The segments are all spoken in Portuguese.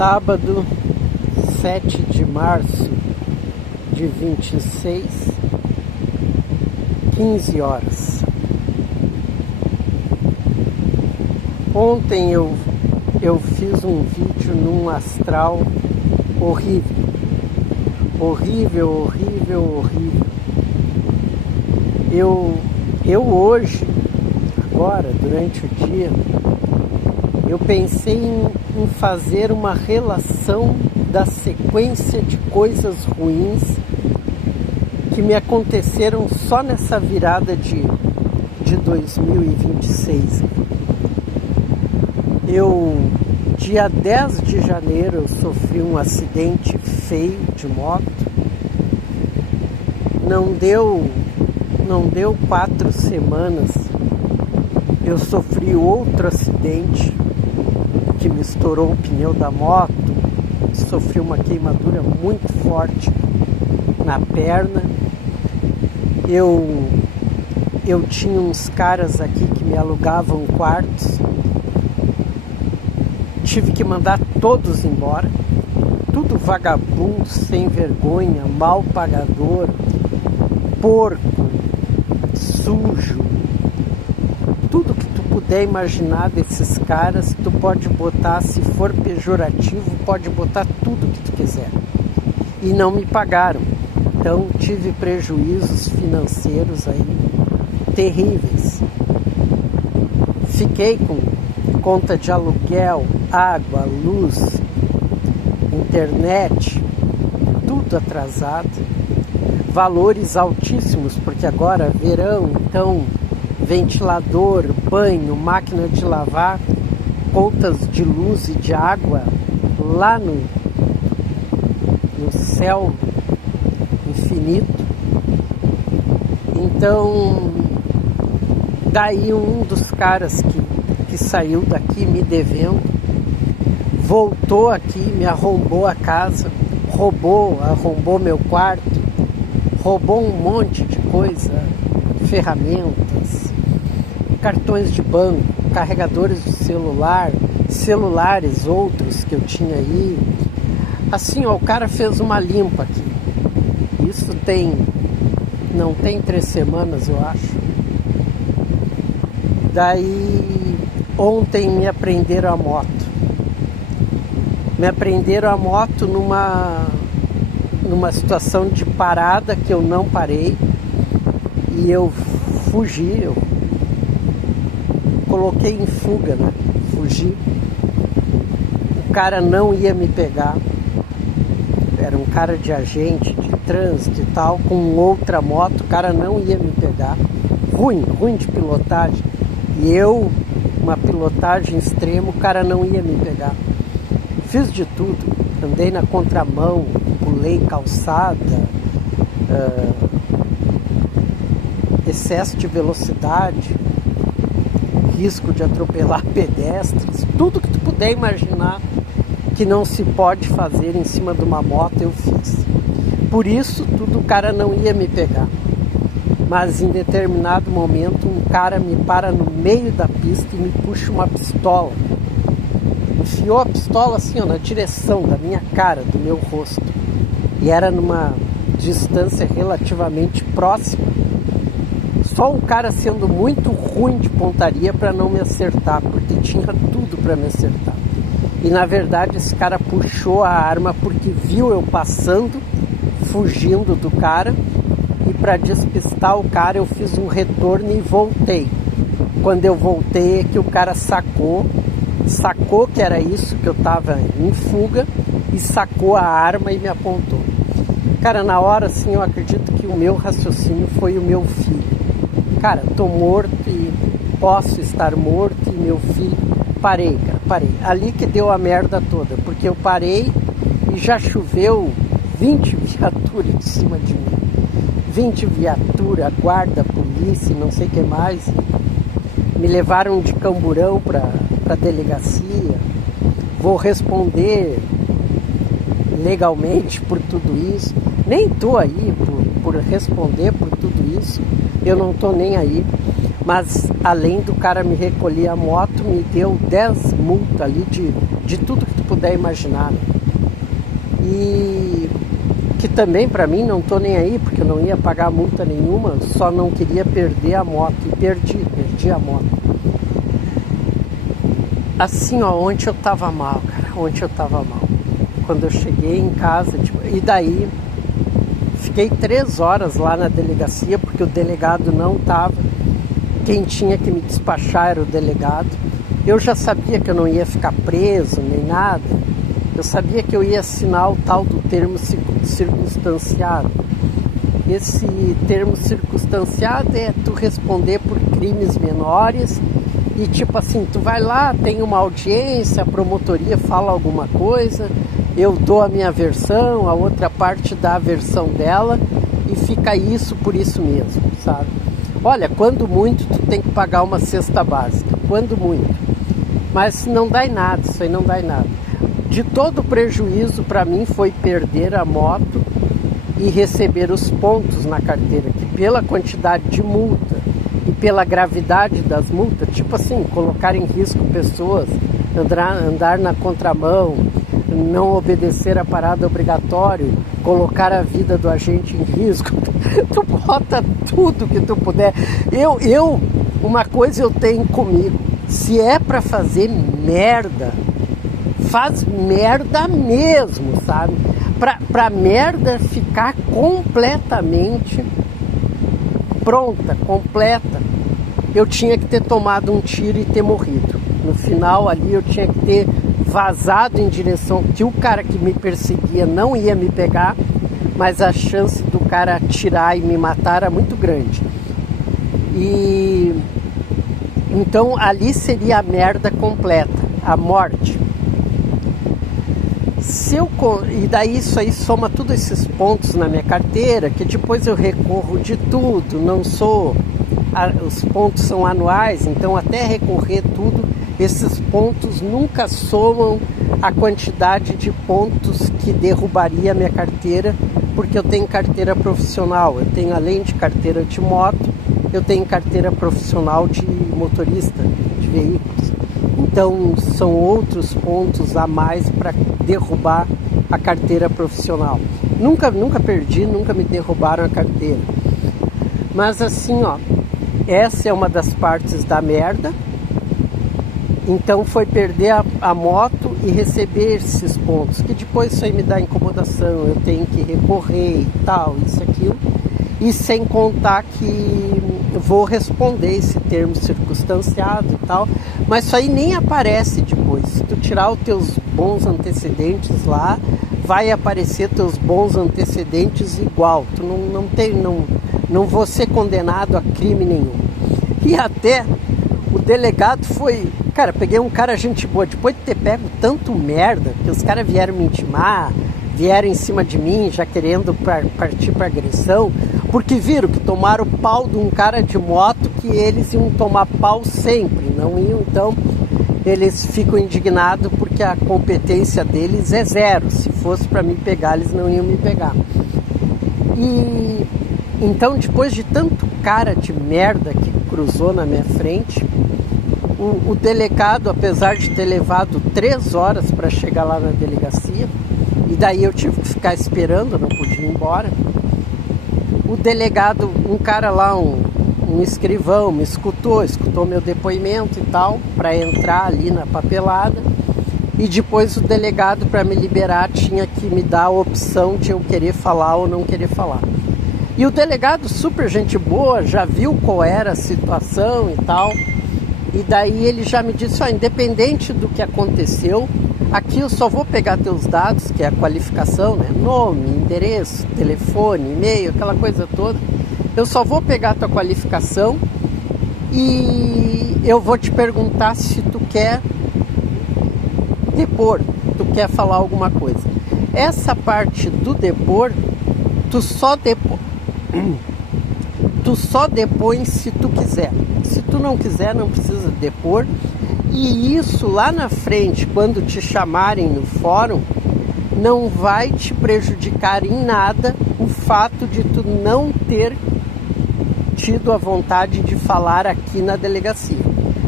Sábado, 7 de março de 26, 15 horas. Ontem eu fiz um vídeo num astral horrível. Horrível. Eu hoje, agora, durante o dia, eu pensei em fazer uma relação da sequência de coisas ruins que me aconteceram só nessa virada de 2026. Dia 10 de janeiro, eu sofri um acidente feio de moto. Não deu 4 semanas, eu sofri outro acidente que me estourou o pneu da moto, sofri uma queimadura muito forte na perna. Eu tinha uns caras aqui que me alugavam quartos, tive que mandar todos embora, tudo vagabundo, sem vergonha, mal pagador, porco, sujo, tudo que tu puder imaginar desses caras, tu pode botar, se for pejorativo, pode botar tudo que tu quiser. E não me pagaram, então tive prejuízos financeiros aí terríveis. Fiquei com conta de aluguel, água, luz, internet, tudo atrasado. Valores altíssimos, porque agora é verão, então ventilador, banho, máquina de lavar, contas de luz e de água lá no céu infinito. Então, daí um dos caras que saiu daqui me devendo, voltou aqui, me arrombou a casa, arrombou meu quarto, roubou um monte de coisa, ferramentas, cartões de banco, carregadores de celular, celulares outros que eu tinha aí. Assim, ó, o cara fez uma limpa aqui. Isso não tem 3 semanas, eu acho. Daí, ontem me apreenderam a moto. Me apreenderam a moto numa situação de parada que eu não parei. E eu fugi, eu coloquei em fuga, né? Fugi. O cara não ia me pegar. Era um cara de agente, de trânsito e tal, com outra moto. O cara não ia me pegar. Ruim de pilotagem. E eu, uma pilotagem extrema, o cara não ia me pegar. Fiz de tudo. Andei na contramão, pulei calçada, excesso de velocidade, risco de atropelar pedestres, tudo que tu puder imaginar que não se pode fazer em cima de uma moto, eu fiz. Por isso, tudo o cara não ia me pegar. Mas em determinado momento, um cara me para no meio da pista e me puxa uma pistola. Enfiou a pistola assim, ó, na direção da minha cara, do meu rosto. E era numa distância relativamente próxima. Só o cara sendo muito ruim de pontaria para não me acertar, porque tinha tudo para me acertar. E na verdade esse cara puxou a arma porque viu eu passando, fugindo do cara. E para despistar o cara eu fiz um retorno e voltei. Quando eu voltei é que o cara sacou que era isso, que eu estava em fuga, e sacou a arma e me apontou. Cara, na hora assim eu acredito que o meu raciocínio foi o meu filho. Cara, tô morto e posso estar morto e meu filho... Parei. Ali que deu a merda toda, porque eu parei e já choveu 20 viaturas em cima de mim. 20 viaturas, guarda, polícia, não sei o que mais. Me levaram de Camburão para a delegacia. Vou responder legalmente por tudo isso. Nem estou aí por responder por tudo isso. Eu não estou nem aí. Mas além do cara me recolher a moto, me deu 10 multas ali de de tudo que tu puder imaginar. E que também para mim não tô nem aí, porque eu não ia pagar multa nenhuma, só não queria perder a moto. E perdi a moto. Assim, ó, ontem eu tava mal, cara. Ontem eu tava mal. Quando eu cheguei em casa, tipo, e daí fiquei 3 horas lá na delegacia, porque o delegado não tava. Quem tinha que me despachar era o delegado. Eu já sabia que eu não ia ficar preso nem nada. Eu sabia que eu ia assinar o tal do termo circunstanciado. Esse termo circunstanciado é tu responder por crimes menores. E tipo assim, tu vai lá, tem uma audiência, a promotoria fala alguma coisa, eu dou a minha versão, a outra parte dá a versão dela e fica isso por isso mesmo, sabe? Olha, quando muito tu tem que pagar uma cesta básica, quando muito. Mas não dá em nada, isso aí não dá em nada. De todo o prejuízo para mim foi perder a moto e receber os pontos na carteira, que pela quantidade de multa e pela gravidade das multas, tipo assim, colocar em risco pessoas, andar na contramão, não obedecer a parada obrigatória, colocar a vida do agente em risco, tu bota tudo que tu puder. Uma coisa eu tenho comigo, se é pra fazer merda, faz merda mesmo, sabe? Pra merda ficar completamente pronta, completa, eu tinha que ter tomado um tiro e ter morrido. No final ali eu tinha que ter vazado em direção que o cara que me perseguia não ia me pegar, mas a chance do cara atirar e me matar era muito grande. E então ali seria a merda completa, a morte. E daí isso aí soma todos esses pontos na minha carteira, que depois eu recorro de tudo, os pontos são anuais, então até recorrer tudo, esses pontos nunca somam a quantidade de pontos que derrubaria a minha carteira, porque eu tenho carteira profissional, eu tenho além de carteira de moto, eu tenho carteira profissional de motorista de veículos. Então são outros pontos a mais para derrubar a carteira profissional. Nunca perdi, nunca me derrubaram a carteira. Mas assim, ó, essa é uma das partes da merda. Então foi perder a moto e receber esses pontos, que depois isso aí me dá incomodação, eu tenho que recorrer e tal, isso, aquilo. E sem contar que eu vou responder esse termo circunstanciado e tal, mas isso aí nem aparece depois. Se tu tirar os teus bons antecedentes lá, vai aparecer teus bons antecedentes igual. Tu não vou ser condenado a crime nenhum. E até o delegado foi... Cara, peguei um cara gente boa, depois de ter pego tanto merda, que os caras vieram me intimar, vieram em cima de mim, já querendo partir para agressão, porque viram que tomaram pau de um cara de moto, que eles iam tomar pau sempre, não iam, então eles ficam indignados porque a competência deles é zero. Se fosse para me pegar, eles não iam me pegar. E então, depois de tanto cara de merda que cruzou na minha frente, o delegado, apesar de ter levado 3 horas para chegar lá na delegacia, e daí eu tive que ficar esperando, não podia ir embora, o delegado, um cara lá, um escrivão, me escutou meu depoimento e tal, para entrar ali na papelada, e depois o delegado, para me liberar, tinha que me dar a opção de eu querer falar ou não querer falar. E o delegado, super gente boa, já viu qual era a situação e tal, e daí ele já me disse, independente do que aconteceu, aqui eu só vou pegar teus dados, que é a qualificação, né? Nome, endereço, telefone, e-mail, aquela coisa toda. Eu só vou pegar tua qualificação e eu vou te perguntar se tu quer depor, tu quer falar alguma coisa. Essa parte do depor, tu só depõe se tu quiser. Se tu não quiser, não precisa depor. E isso lá na frente, quando te chamarem no fórum, não vai te prejudicar em nada o fato de tu não ter tido a vontade de falar aqui na delegacia.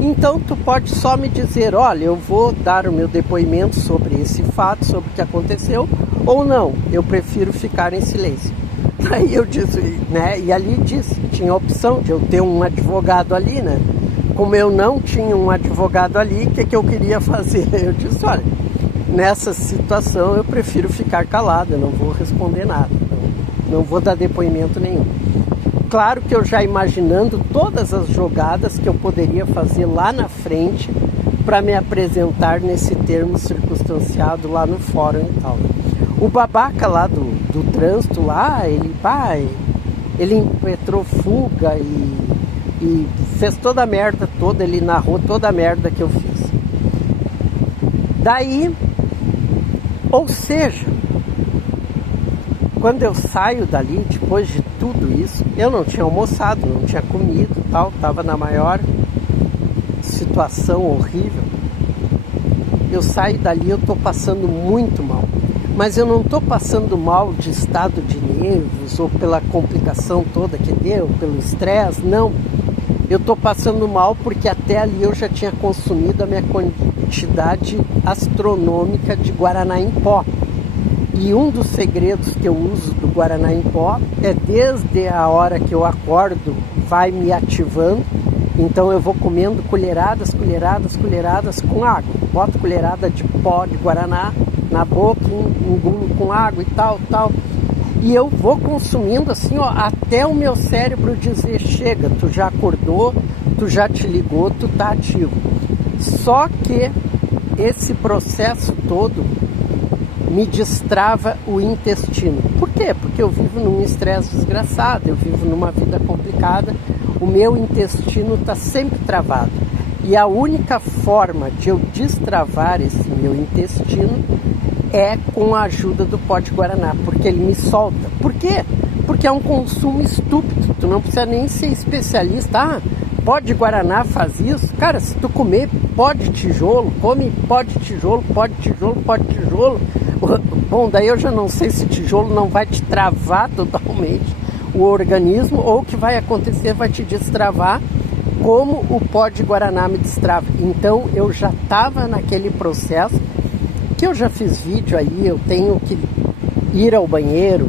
Então tu pode só me dizer, olha, eu vou dar o meu depoimento sobre esse fato, sobre o que aconteceu, ou não, eu prefiro ficar em silêncio. Aí eu disse, né, e ali disse, tinha a opção de eu ter um advogado ali, né? Como eu não tinha um advogado ali, o que eu queria fazer? Eu disse, olha, nessa situação eu prefiro ficar calado, eu não vou responder nada, não vou dar depoimento nenhum. Claro que eu já imaginando todas as jogadas que eu poderia fazer lá na frente para me apresentar nesse termo circunstanciado lá no fórum e tal. O babaca lá do trânsito lá, ele impetrou fuga e fez toda a merda toda, ele narrou toda a merda que eu fiz. Daí, ou seja, quando eu saio dali, depois de tudo isso, eu não tinha almoçado, não tinha comido, tal, estava na maior situação horrível. Eu saio dali, eu estou passando muito mal. Mas eu não estou passando mal de estado de nervos ou pela complicação toda que deu, pelo estresse, não. Eu estou passando mal porque até ali eu já tinha consumido a minha quantidade astronômica de Guaraná em pó. E um dos segredos que eu uso do Guaraná em pó é desde a hora que eu acordo, vai me ativando. Então eu vou comendo colheradas com água. Boto colherada de pó de Guaraná na boca, engulo com água e tal. E eu vou consumindo assim, ó, até o meu cérebro dizer, chega, tu já acordou, tu já te ligou, tu tá ativo. Só que esse processo todo me destrava o intestino. Por quê? Porque eu vivo num estresse desgraçado, eu vivo numa vida complicada, o meu intestino está sempre travado. E a única forma de eu destravar esse meu intestino é com a ajuda do pó de Guaraná, porque ele me solta. Por quê? Porque é um consumo estúpido, tu não precisa nem ser especialista. Pó de Guaraná faz isso? Cara, se tu comer pó de tijolo, come pó de tijolo. Bom, daí eu já não sei se tijolo não vai te travar totalmente o organismo ou o que vai acontecer vai te destravar como o pó de Guaraná me destrava. Então eu já estava naquele processo que eu já fiz vídeo aí, eu tenho que ir ao banheiro,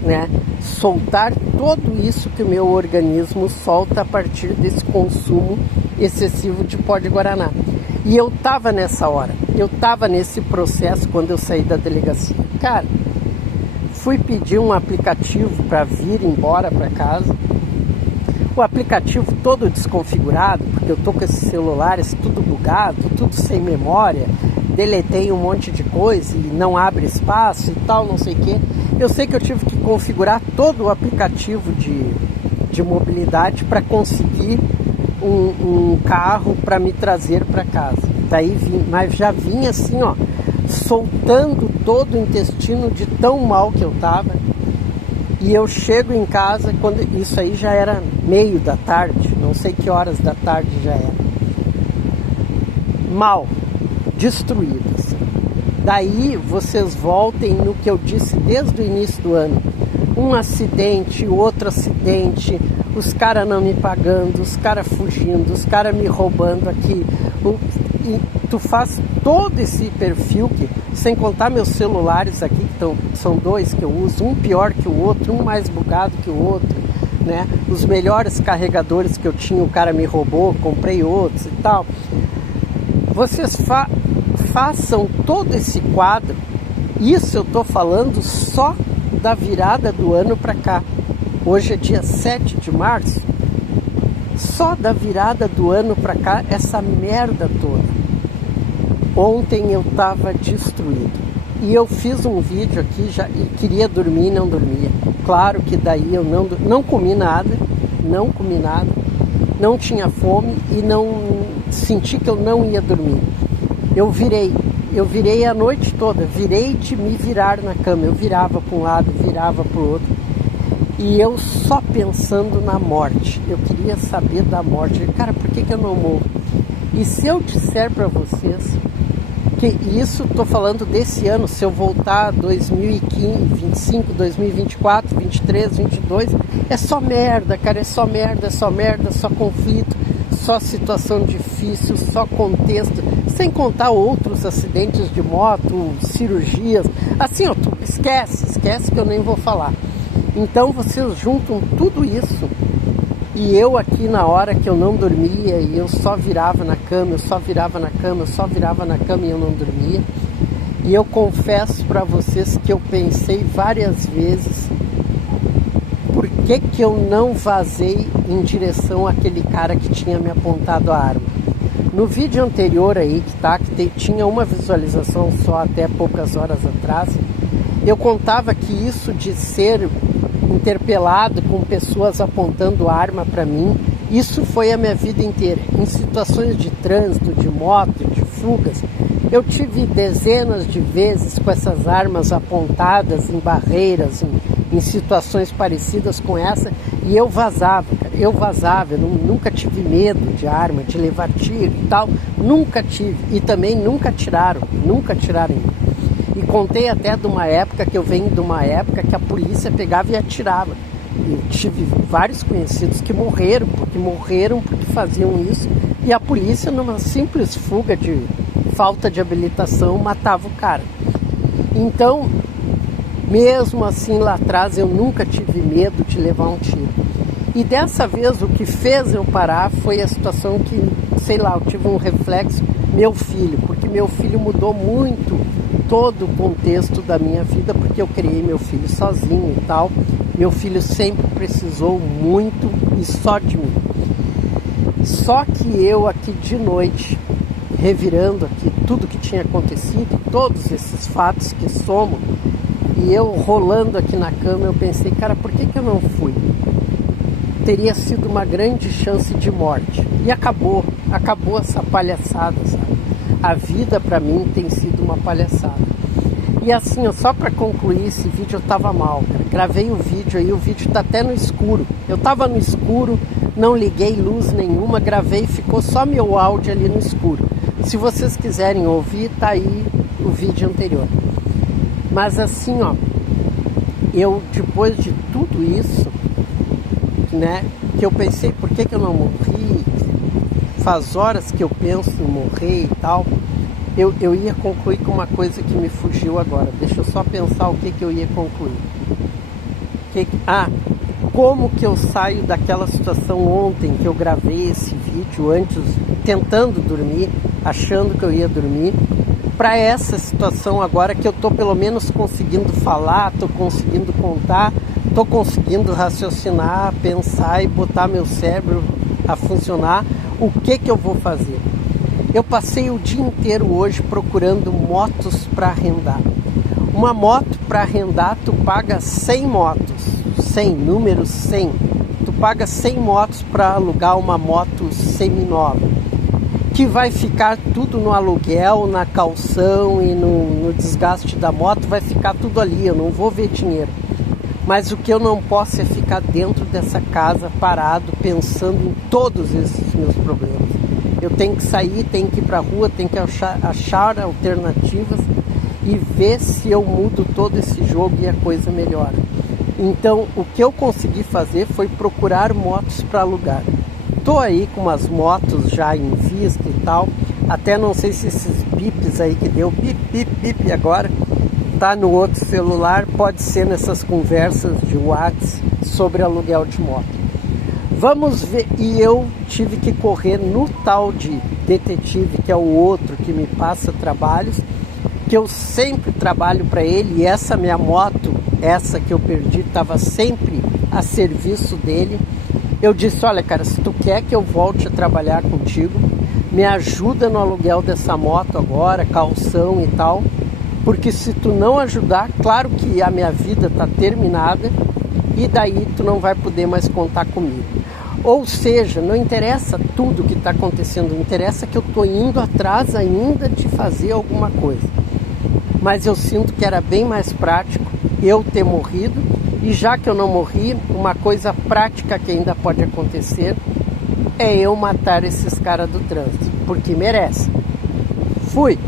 né? Soltar tudo isso que o meu organismo solta a partir desse consumo excessivo de pó de Guaraná. E eu estava nessa hora, eu estava nesse processo quando eu saí da delegacia. Cara, fui pedir um aplicativo para vir embora para casa. O aplicativo todo desconfigurado, porque eu tô com esses celulares tudo bugado, tudo sem memória. Deletei um monte de coisa e não abre espaço e tal, não sei o que. Eu sei que eu tive que configurar todo o aplicativo de mobilidade para conseguir um carro para me trazer para casa. Daí mas já vinha assim, ó, soltando todo o intestino de tão mal que eu tava. E eu chego em casa, quando isso aí já era meio da tarde, não sei que horas da tarde já era. Mal, destruídas. Daí vocês voltem no que eu disse desde o início do ano. Um acidente, outro acidente, os caras não me pagando, os caras fugindo, os caras me roubando aqui. E tu faz todo esse perfil, sem contar meus celulares aqui, que são dois que eu uso, um pior que o outro, um mais bugado que o outro, né? Os melhores carregadores que eu tinha, o cara me roubou, comprei outros e tal. Vocês façam todo esse quadro. Isso eu tô falando só da virada do ano para cá. Hoje é dia 7 de março. Só da virada do ano para cá, essa merda toda. Ontem eu tava destruído. E eu fiz um vídeo aqui e queria dormir e não dormia. Claro que daí eu não comi nada, não tinha fome e não senti que eu não ia dormir. Eu virei a noite toda, virei de me virar na cama. Eu virava para um lado, virava para o outro. E eu só pensando na morte. Eu queria saber da morte. Cara, por que eu não morro? E se eu disser para vocês que isso, estou falando desse ano, se eu voltar 2015, 25, 2024, 23, 22, é só merda, cara, é só merda, só conflito, só situação difícil, só contexto, sem contar outros acidentes de moto, cirurgias, assim, ó, esquece que eu nem vou falar. Então vocês juntam tudo isso e eu aqui na hora que eu não dormia e eu só virava na cama, eu só virava na cama e eu não dormia. E eu confesso para vocês que eu pensei várias vezes por que eu não vazei em direção àquele cara que tinha me apontado a arma. No vídeo anterior aí, tinha uma visualização só até poucas horas atrás, eu contava que isso de ser interpelado com pessoas apontando arma para mim, isso foi a minha vida inteira. Em situações de trânsito, de moto, de fugas, eu tive dezenas de vezes com essas armas apontadas em barreiras, em situações parecidas com essa, e eu vazava, cara. Eu nunca tive medo de arma, de levar tiro e tal, nunca tive, e também nunca tiraram em mim. E contei até de uma época, que eu venho de uma época que a polícia pegava e atirava. Eu tive vários conhecidos que morreram porque faziam isso, e a polícia, numa simples fuga de falta de habilitação, matava o cara. Então, mesmo assim lá atrás, eu nunca tive medo de levar um tiro. E dessa vez o que fez eu parar foi a situação que, sei lá, eu tive um reflexo, meu filho, porque meu filho mudou muito todo o contexto da minha vida, porque eu criei meu filho sozinho e tal. Meu filho sempre precisou muito e só de mim. Só que eu aqui de noite, revirando aqui tudo que tinha acontecido, todos esses fatos que somam, e eu rolando aqui na cama, eu pensei, cara, por que eu não fui? Teria sido uma grande chance de morte. E acabou essa palhaçada, sabe? A vida pra mim tem sido uma palhaçada. E assim, ó, só pra concluir esse vídeo, eu tava mal, cara. Gravei o vídeo aí, o vídeo tá até no escuro. Eu tava no escuro, não liguei luz nenhuma, gravei, ficou só meu áudio ali no escuro. Se vocês quiserem ouvir, tá aí o vídeo anterior. Mas assim, ó, eu depois de tudo isso, né, que eu pensei, por que eu não morri? Faz horas que eu penso em morrer e tal. Eu ia concluir com uma coisa que me fugiu agora. Deixa eu só pensar o que eu ia concluir. Como que eu saio daquela situação ontem que eu gravei esse vídeo antes, tentando dormir, achando que eu ia dormir, para essa situação agora que eu tô pelo menos conseguindo falar, tô conseguindo contar, tô conseguindo raciocinar, pensar e botar meu cérebro a funcionar. O que eu vou fazer? Eu passei o dia inteiro hoje procurando motos para arrendar. Uma moto para arrendar, tu paga 100 motos, 100, número 100. Tu paga 100 motos para alugar uma moto seminova, que vai ficar tudo no aluguel, na calção e no desgaste da moto, vai ficar tudo ali, eu não vou ver dinheiro. Mas o que eu não posso é ficar dentro dessa casa parado, pensando em todos esses meus problemas. Eu tenho que sair, tenho que ir para a rua, tenho que achar alternativas e ver se eu mudo todo esse jogo e a coisa melhora. Então, o que eu consegui fazer foi procurar motos para alugar. Tô aí com umas motos já em vista e tal. Até não sei se esses bips aí que deu bip, bip, bip agora tá no outro celular, pode ser nessas conversas de WhatsApp sobre aluguel de moto. Vamos ver, e eu tive que correr no tal de detetive, que é o outro que me passa trabalhos, que eu sempre trabalho para ele, e essa minha moto, essa que eu perdi, estava sempre a serviço dele. Eu disse, olha cara, se tu quer que eu volte a trabalhar contigo, me ajuda no aluguel dessa moto agora, calção e tal, porque se tu não ajudar, claro que a minha vida está terminada, e daí tu não vai poder mais contar comigo. Ou seja, não interessa tudo o que está acontecendo, interessa que eu estou indo atrás ainda de fazer alguma coisa. Mas eu sinto que era bem mais prático eu ter morrido, e já que eu não morri, uma coisa prática que ainda pode acontecer é eu matar esses caras do trânsito, porque merece. Fui!